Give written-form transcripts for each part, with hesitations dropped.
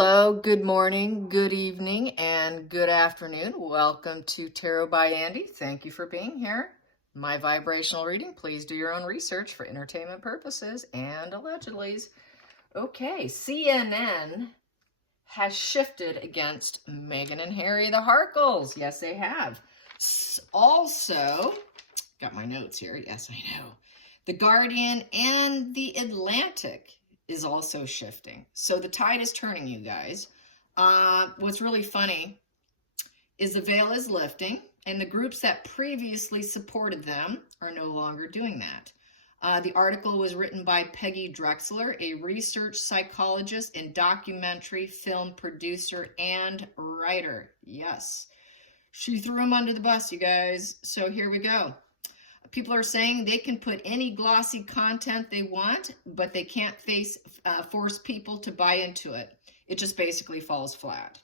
Hello, good morning, good evening, and good afternoon. Welcome to Tarot by Andy. Thank you for being here. My vibrational reading, please do your own research for entertainment purposes and allegedlys. Okay, CNN has shifted against Meghan and Harry the Harkles. Yes, they have. Also, got my notes here. Yes, I know. The Guardian and the Atlantic is also shifting. So the tide is turning, you guys. What's really funny is the veil is lifting, and the groups that previously supported them are no longer doing that. The article was written by Peggy Drexler, a research psychologist and documentary film producer and writer. Yes, she threw him under the bus, you guys. So here we go. People are saying they can put any glossy content they want, but they can't force people to buy into it. It just basically falls flat.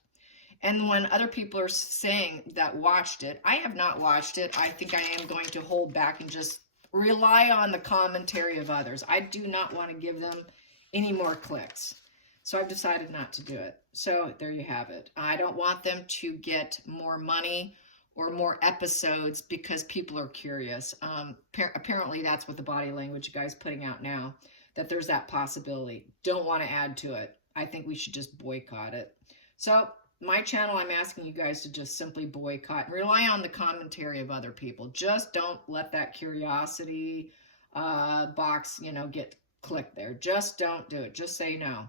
And when other people are saying that watched it, I have not watched it. I think I am going to hold back and just rely on the commentary of others. I do not want to give them any more clicks. So I've decided not to do it. So there you have it. I don't want them to get more money or more episodes because people are curious. Apparently that's what the body language guy's putting out now, that there's that possibility. Don't want to add to it. I think we should just boycott it. So my channel, I'm asking you guys to just simply boycott and rely on the commentary of other people. Just don't let that curiosity box, get clicked there. Just don't do it. Just say no.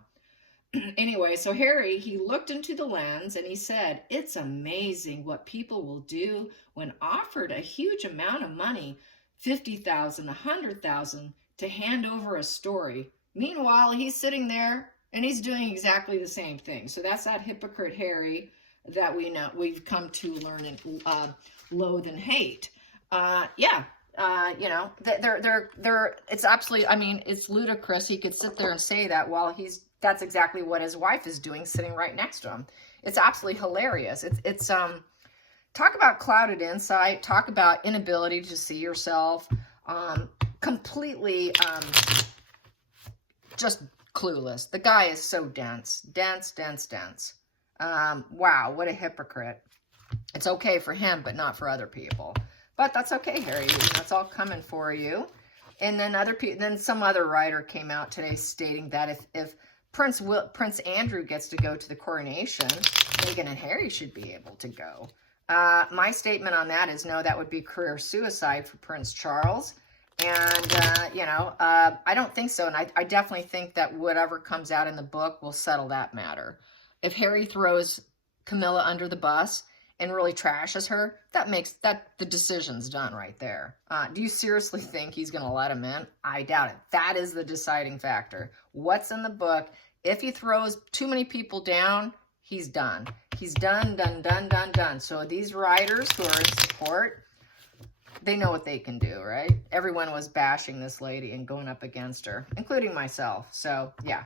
Anyway, so Harry, he looked into the lens and he said, it's amazing what people will do when offered a huge amount of money, $50,000, $100,000, to hand over a story. Meanwhile, he's sitting there and he's doing exactly the same thing. So that's that hypocrite Harry that we've come to learn and loathe and hate. It's absolutely, it's ludicrous. He could sit there and say that while that's exactly what his wife is doing, sitting right next to him. It's absolutely hilarious. It's talk about clouded insight, talk about inability to see yourself, completely just clueless. The guy is so dense. Wow, what a hypocrite. It's okay for him, but not for other people. But that's okay, Harry. That's all coming for you. And then some other writer came out today stating that if Prince Andrew gets to go to the coronation, Meghan and Harry should be able to go. My statement on that is no, that would be career suicide for Prince Charles. And, I don't think so. And I definitely think that whatever comes out in the book will settle that matter. If Harry throws Camilla under the bus and really trashes her, the decision's done right there. Do you seriously think he's going to let him in? I doubt it. That is the deciding factor. What's in the book? If he throws too many people down, he's done. He's done. So these writers who are in support, they know what they can do, right? Everyone was bashing this lady and going up against her, including myself. So, yeah.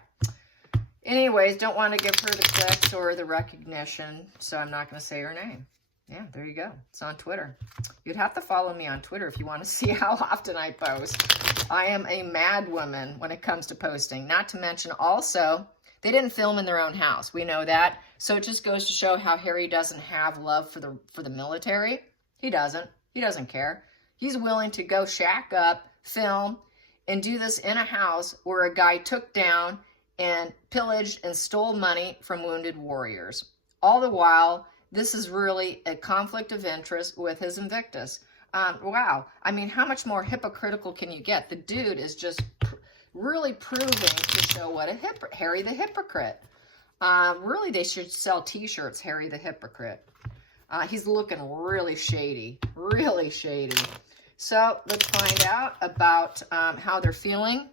Anyways, don't want to give her the clicks or the recognition, so I'm not going to say her name. Yeah, there you go. It's on Twitter. You'd have to follow me on Twitter if you want to see how often I post. I am a mad woman when it comes to posting. Not to mention also, they didn't film in their own house. We know that. So it just goes to show how Harry doesn't have love for the military. He doesn't. He doesn't care. He's willing to go shack up, film, and do this in a house where a guy took down and pillaged and stole money from wounded warriors. All the while, this is really a conflict of interest with his Invictus. Wow. How much more hypocritical can you get? The dude is just really proving to show what Harry the Hypocrite. Really, they should sell t-shirts, Harry the Hypocrite. He's looking really shady. So let's find out about how they're feeling.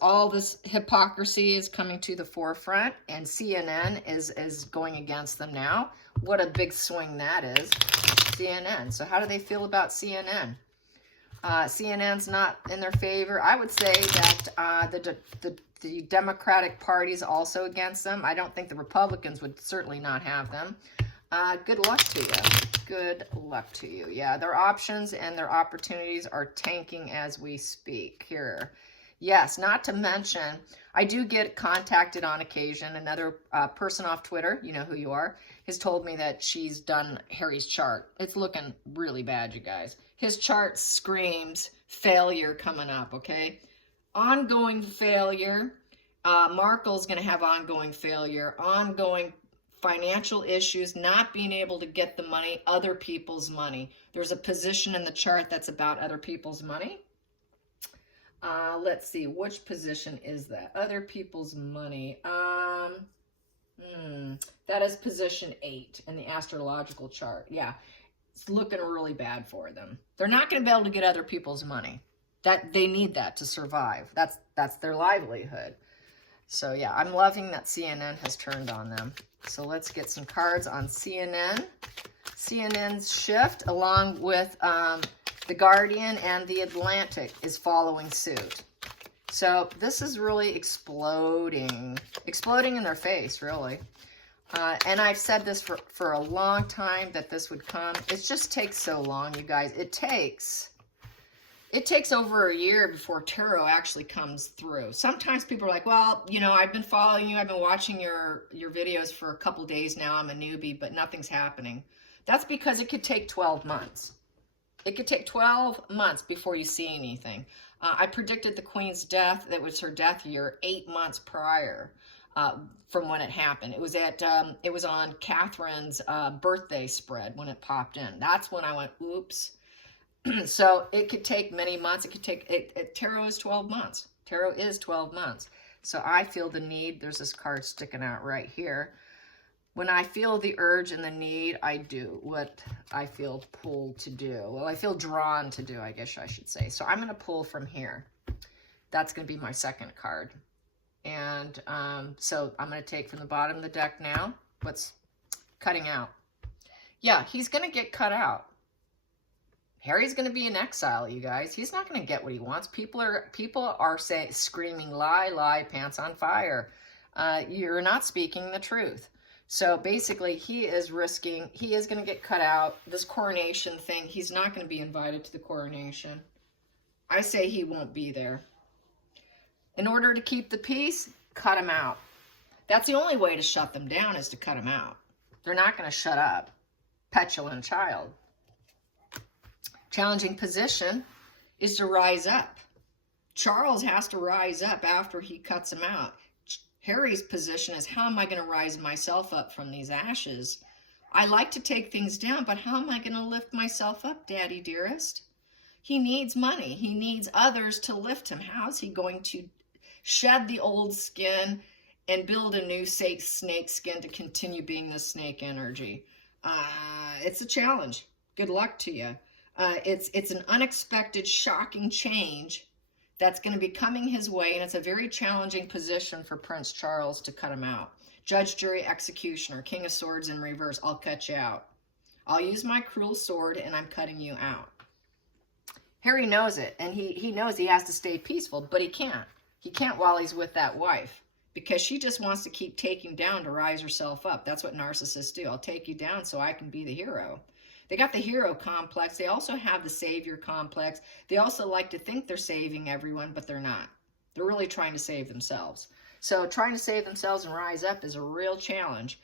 All this hypocrisy is coming to the forefront, and CNN is going against them now. What a big swing that is. CNN. So how do they feel about CNN? CNN's not in their favor. I would say that the Democratic Party is also against them. I don't think the Republicans would certainly not have them. Good luck to you. Good luck to you. Yeah, their options and their opportunities are tanking as we speak. Here, Yes, not to mention, I do get contacted on occasion. Another person off Twitter, you know who you are, has told me that she's done Harry's chart. It's looking really bad, you guys. His chart screams failure coming up, okay? Ongoing failure. Markle's going to have ongoing failure, ongoing financial issues, not being able to get the money, other people's money. There's a position in the chart that's about other people's money. Let's see, which position is that? Other people's money. That is position 8 in the astrological chart. Yeah, it's looking really bad for them. They're not going to be able to get other people's money. That they need that to survive. That's their livelihood. So yeah, I'm loving that CNN has turned on them. So let's get some cards on CNN. CNN's shift, along with the Guardian and the Atlantic, is following suit. So this is really exploding in their face, really. And I've said this for a long time that this would come. It just takes so long, you guys. It takes over a year before tarot actually comes through. Sometimes people are like, well, you know, I've been following you. I've been watching your videos for a couple days now. I'm a newbie, but nothing's happening. That's because it could take 12 months. It could take 12 months before you see anything. I predicted the Queen's death. That was her death year 8 months prior from when it happened. It was on Catherine's birthday spread when it popped in. That's when I went, oops. So it could take many months. It could take, tarot is 12 months. Tarot is 12 months. So I feel the need. There's this card sticking out right here. When I feel the urge and the need, I do what I feel pulled to do. Well, I feel drawn to do, I guess I should say. So I'm going to pull from here. That's going to be my second card. And so I'm going to take from the bottom of the deck now. What's cutting out? Yeah, he's going to get cut out. Harry's going to be in exile, you guys. He's not going to get what he wants. People are screaming, lie, lie, pants on fire. You're not speaking the truth. So basically, he is going to get cut out. This coronation thing, he's not going to be invited to the coronation. I say he won't be there. In order to keep the peace, cut him out. That's the only way to shut them down, is to cut him out. They're not going to shut up. Petulant child. Challenging position is to rise up. Charles has to rise up after he cuts him out. Harry's position is, how am I going to rise myself up from these ashes? I like to take things down, but how am I going to lift myself up, Daddy dearest? He needs money. He needs others to lift him. How's he going to shed the old skin and build a new snake skin to continue being the snake energy? It's a challenge. Good luck to you. It's an unexpected, shocking change that's going to be coming his way, and it's a very challenging position for Prince Charles to cut him out. Judge, jury, executioner, King of Swords in reverse. I'll cut you out. I'll use my cruel sword, and I'm cutting you out. Harry knows it, and he knows he has to stay peaceful, but he can't. He can't while he's with that wife, because she just wants to keep taking down to rise herself up. That's what narcissists do. I'll take you down so I can be the hero. They got the hero complex. They also have the savior complex. They also like to think they're saving everyone, but they're not. They're really trying to save themselves. So trying to save themselves and rise up is a real challenge.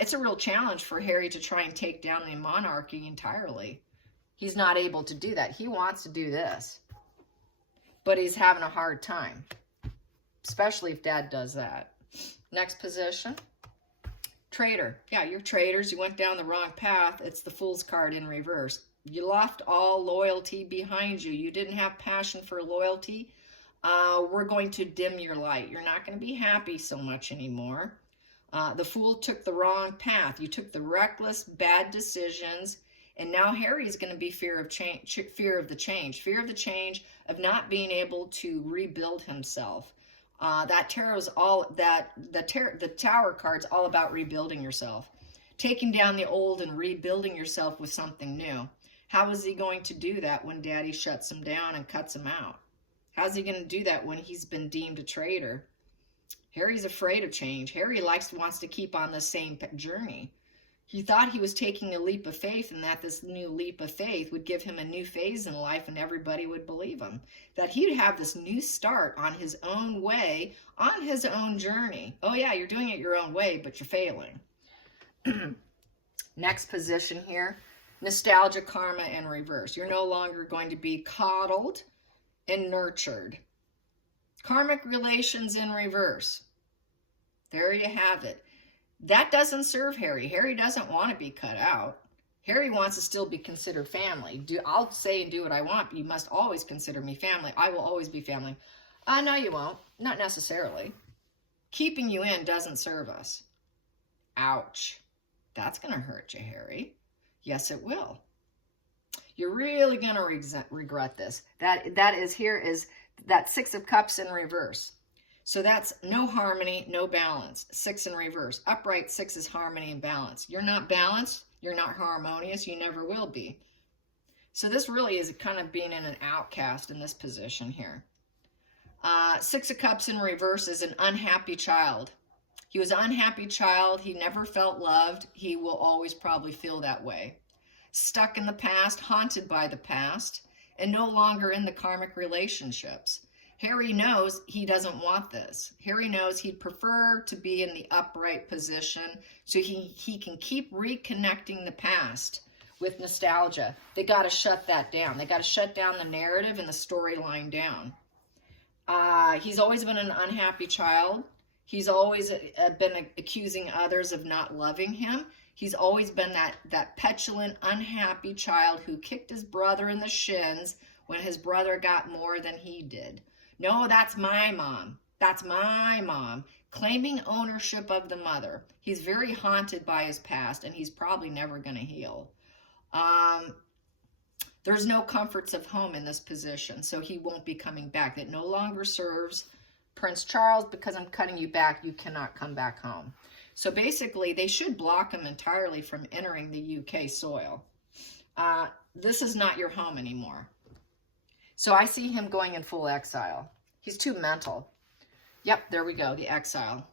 It's a real challenge for Harry to try and take down the monarchy entirely. He's not able to do that. He wants to do this, but he's having a hard time, especially if Dad does that. Next position. Traitor. Yeah, you're traitors. You went down the wrong path. It's the Fool's card in reverse. You left all loyalty behind you. You didn't have passion for loyalty. We're going to dim your light. You're not going to be happy so much anymore. The Fool took the wrong path. You took the reckless, bad decisions. And now Harry's going to be fear of the change of not being able to rebuild himself. The Tower card's all about rebuilding yourself, taking down the old and rebuilding yourself with something new. How is he going to do that when Daddy shuts him down and cuts him out? How's he going to do that when he's been deemed a traitor? Harry's afraid of change. Harry wants to keep on the same journey. He thought he was taking a leap of faith, and that this new leap of faith would give him a new phase in life and everybody would believe him. That he'd have this new start on his own way, on his own journey. Oh yeah, you're doing it your own way, but you're failing. Next position here, nostalgia, karma, and reverse. You're no longer going to be coddled and nurtured. Karmic relations in reverse. There you have it. That doesn't serve Harry. Harry doesn't want to be cut out. Harry wants to still be considered family. I'll say and do what I want, but you must always consider me family. I will always be family. No, you won't. Not necessarily. Keeping you in doesn't serve us. Ouch. That's going to hurt you, Harry. Yes, it will. You're really going to regret this. That is that Six of Cups in reverse. So that's no harmony, no balance. 6 in reverse. Upright 6 is harmony and balance. You're not balanced. You're not harmonious. You never will be. So this really is kind of being in an outcast in this position here. 6 of Cups in reverse is an unhappy child. He was an unhappy child. He never felt loved. He will always probably feel that way. Stuck in the past, haunted by the past, and no longer in the karmic relationships. Harry knows he doesn't want this. Harry knows he'd prefer to be in the upright position so he can keep reconnecting the past with nostalgia. They got to shut that down. They got to shut down the narrative and the storyline down. He's always been an unhappy child. He's always been accusing others of not loving him. He's always been that petulant, unhappy child who kicked his brother in the shins when his brother got more than he did. No, that's my mom. That's my mom. Claiming ownership of the mother. He's very haunted by his past, and he's probably never going to heal. There's no comforts of home in this position, so he won't be coming back. It no longer serves Prince Charles. Because I'm cutting you back, you cannot come back home. So basically, they should block him entirely from entering the UK soil. This is not your home anymore. So I see him going in full exile. He's too mental. Yep, there we go, the exile.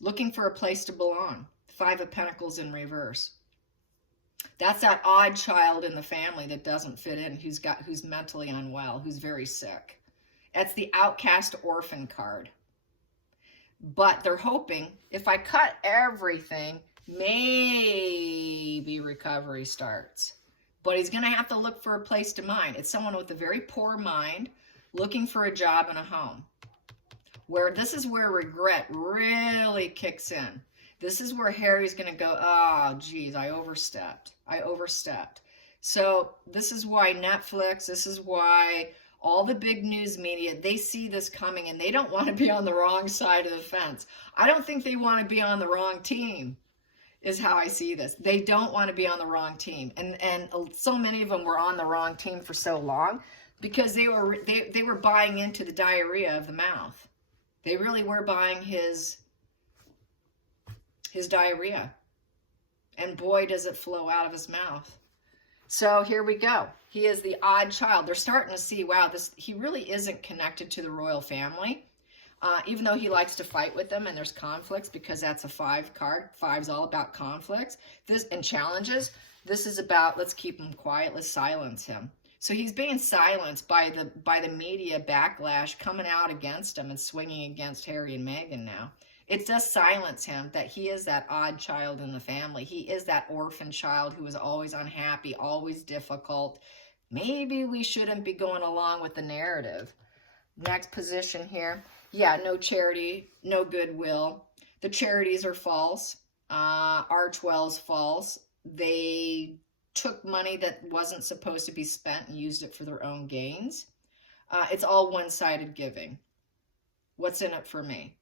Looking for a place to belong. 5 of Pentacles in reverse. That's that odd child in the family that doesn't fit in, who's mentally unwell, who's very sick. That's the outcast orphan card. But they're hoping, if I cut everything, maybe recovery starts. But he's going to have to look for a place to mind. It's someone with a very poor mind looking for a job and a home. This is where regret really kicks in. This is where Harry's going to go, oh, geez, I overstepped. So this is why Netflix, this is why all the big news media, they see this coming and they don't want to be on the wrong side of the fence. I don't think they want to be on the wrong team. Is how I see this. They don't want to be on the wrong team. And so many of them were on the wrong team for so long because they were buying into the diarrhea of the mouth. They really were buying his diarrhea. And boy, does it flow out of his mouth. So here we go. He is the odd child. They're starting to see, wow, he really isn't connected to the royal family. Even though he likes to fight with them and there's conflicts, because that's a 5 card. 5's all about conflicts and challenges. This is about, let's keep him quiet, let's silence him. So he's being silenced by the media backlash coming out against him and swinging against Harry and Meghan now. It does silence him that he is that odd child in the family. He is that orphan child who is always unhappy, always difficult. Maybe we shouldn't be going along with the narrative. Next position here. Yeah, no charity, no goodwill. The charities are false. R12's false. They took money that wasn't supposed to be spent and used it for their own gains. It's all one-sided giving. What's in it for me?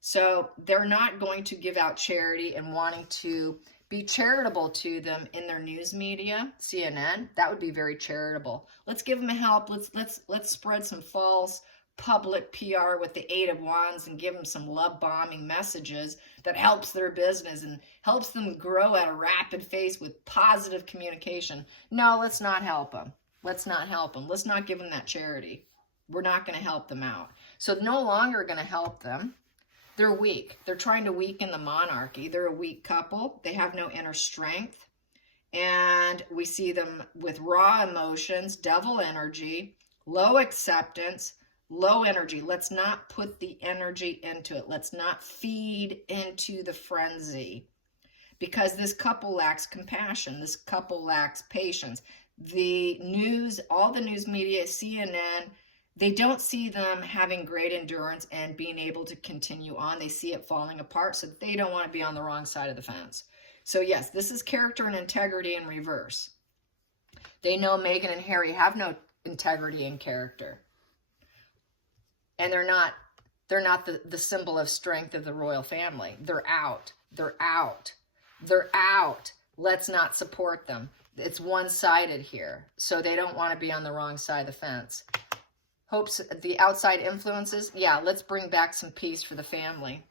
So they're not going to give out charity and wanting to be charitable to them in their news media, CNN. That would be very charitable. Let's give them help. Let's spread some false public PR with the 8 of Wands and give them some love bombing messages that helps their business and helps them grow at a rapid pace with positive communication. No, let's not help them. Let's not help them. Let's not give them that charity. We're not going to help them out. So no longer going to help them. They're weak. They're trying to weaken the monarchy. They're a weak couple. They have no inner strength. And we see them with raw emotions, devil energy, low acceptance, low energy. Let's not put the energy into it. Let's not feed into the frenzy, because this couple lacks compassion. This couple lacks patience. The news, all the news media, CNN, they don't see them having great endurance and being able to continue on. They see it falling apart, so they don't want to be on the wrong side of the fence. So yes, this is character and integrity in reverse. They know Meghan and Harry have no integrity and character. And they're not the symbol of strength of the royal family. They're out. They're out. They're out. Let's not support them. It's one-sided here. So they don't want to be on the wrong side of the fence. Hopes the outside influences. Yeah, let's bring back some peace for the family.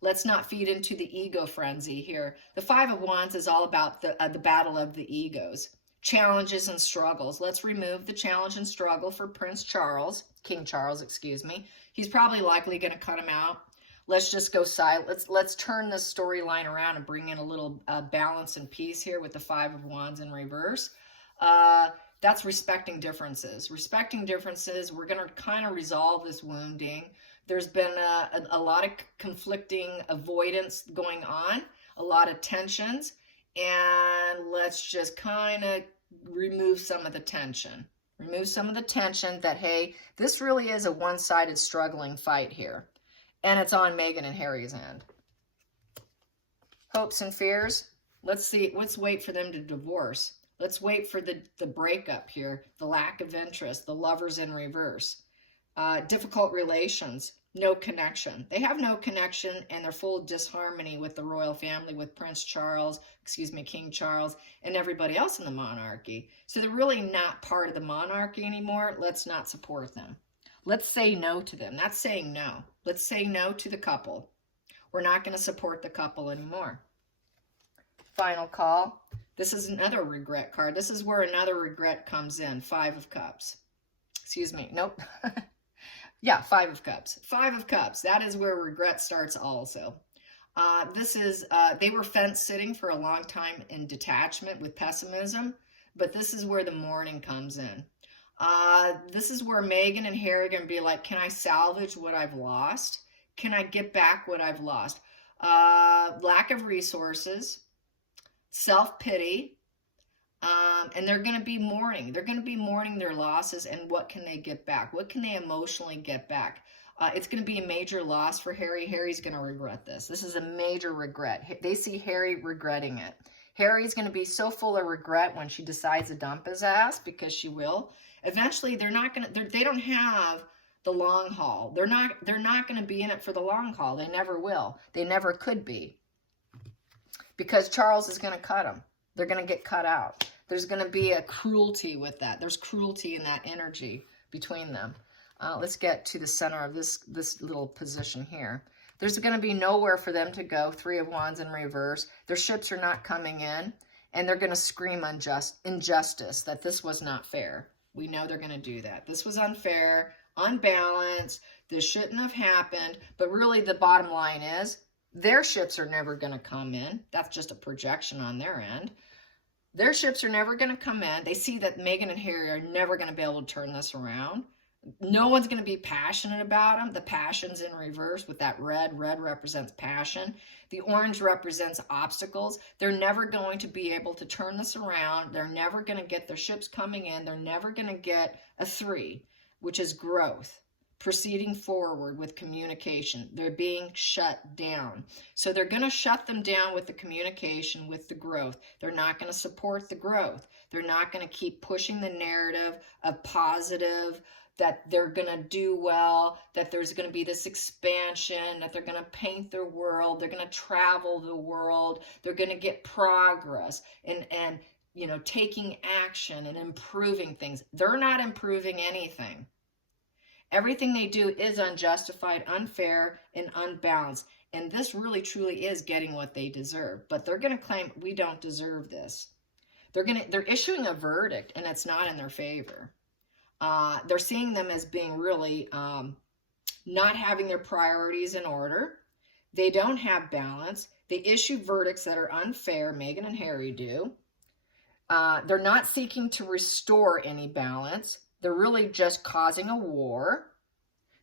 Let's not feed into the ego frenzy here. The Five of Wands is all about the battle of the egos. Challenges and struggles. Let's remove the challenge and struggle for Prince Charles. King Charles, excuse me. He's probably likely going to cut him out. Let's just go silent. Let's turn this storyline around and bring in a little balance and peace here with the Five of Wands in reverse. That's respecting differences. Respecting differences, we're going to kind of resolve this wounding. There's been a lot of conflicting avoidance going on, a lot of tensions, and let's just kind of remove some of the tension. Remove some of the tension that, hey, this really is a one-sided struggling fight here. And it's on Meghan and Harry's end. Hopes and fears. Let's wait for them to divorce. Let's wait for the breakup here, the lack of interest, the lovers in reverse. Difficult relations, no connection. They have no connection, and they're full of disharmony with the royal family, with Prince Charles, King Charles, and everybody else in the monarchy. So they're really not part of the monarchy anymore. Let's not support them. Let's say no to them. That's saying no. Let's say no to the couple. We're not going to support the couple anymore. Final call. This is another regret card. This is where another regret comes in. Five of Cups. Excuse me. Nope. Yeah, Five of Cups. Five of Cups. That is where regret starts also. They were fence sitting for a long time in detachment with pessimism, but this is where the mourning comes in. This is where Meghan and Harry are going to be like, can I salvage what I've lost? Can I get back what I've lost? Lack of resources, self-pity, and they're going to be mourning. They're going to be mourning their losses, and what can they get back? What can they emotionally get back? It's going to be a major loss for Harry. Harry's going to regret this. This is a major regret. They see Harry regretting it. Harry's going to be so full of regret when she decides to dump his ass, because she will. Eventually, they don't have the long haul. They're not going to be in it for the long haul. They never will. They never could be, because Charles is going to cut them. They're going to get cut out. There's going to be a cruelty with that. There's cruelty in that energy between them. Let's get to the center of this little position here. There's going to be nowhere for them to go. Three of Wands in reverse. Their ships are not coming in, and they're going to scream injustice, that this was not fair. We know they're going to do that. This was unfair, unbalanced. This shouldn't have happened. But really, the bottom line is, their ships are never going to come in. That's just a projection on their end. Their ships are never going to come in. They see that Meghan and Harry are never going to be able to turn this around. No one's going to be passionate about them. The passion's in reverse with that red. Red represents passion. The orange represents obstacles. They're never going to be able to turn this around. They're never going to get their ships coming in. They're never going to get a 3, which is growth. Proceeding forward with communication. They're being shut down. So they're going to shut them down with the communication, with the growth. They're not going to support the growth. They're not going to keep pushing the narrative of positive, that they're going to do well, that there's going to be this expansion, that they're going to paint their world, they're going to travel the world, they're going to get progress and you know, taking action and improving things. They're not improving anything. Everything they do is unjustified, unfair, and unbalanced. And this really, truly is getting what they deserve. But they're going to claim, we don't deserve this. They're issuing a verdict, and it's not in their favor. They're seeing them as being really not having their priorities in order. They don't have balance. They issue verdicts that are unfair. Meghan and Harry do. They're not seeking to restore any balance. They're really just causing a war.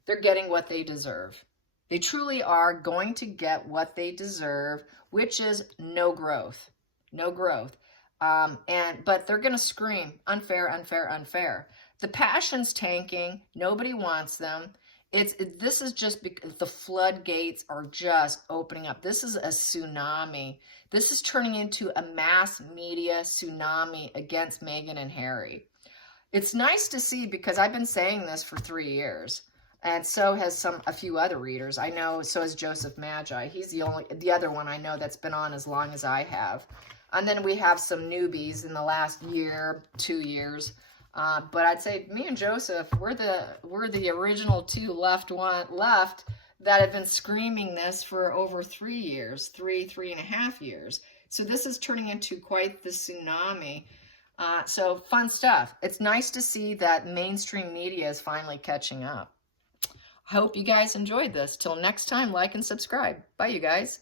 They're getting what they deserve. They truly are going to get what they deserve, which is no growth. No growth. But they're going to scream, unfair, unfair, unfair. The passion's tanking. Nobody wants them. This is just because the floodgates are just opening up. This is a tsunami. This is turning into a mass media tsunami against Meghan and Harry. It's nice to see, because I've been saying this for 3 years, and so has a few other readers. I know, so has Joseph Magi. He's the other one I know that's been on as long as I have. And then we have some newbies in the last year, 2 years. But I'd say me and Joseph, we're the original two left that have been screaming this for over 3 years, 3.5 years. So this is turning into quite the tsunami. So fun stuff. It's nice to see that mainstream media is finally catching up. I hope you guys enjoyed this. Till next time, like and subscribe. Bye, you guys.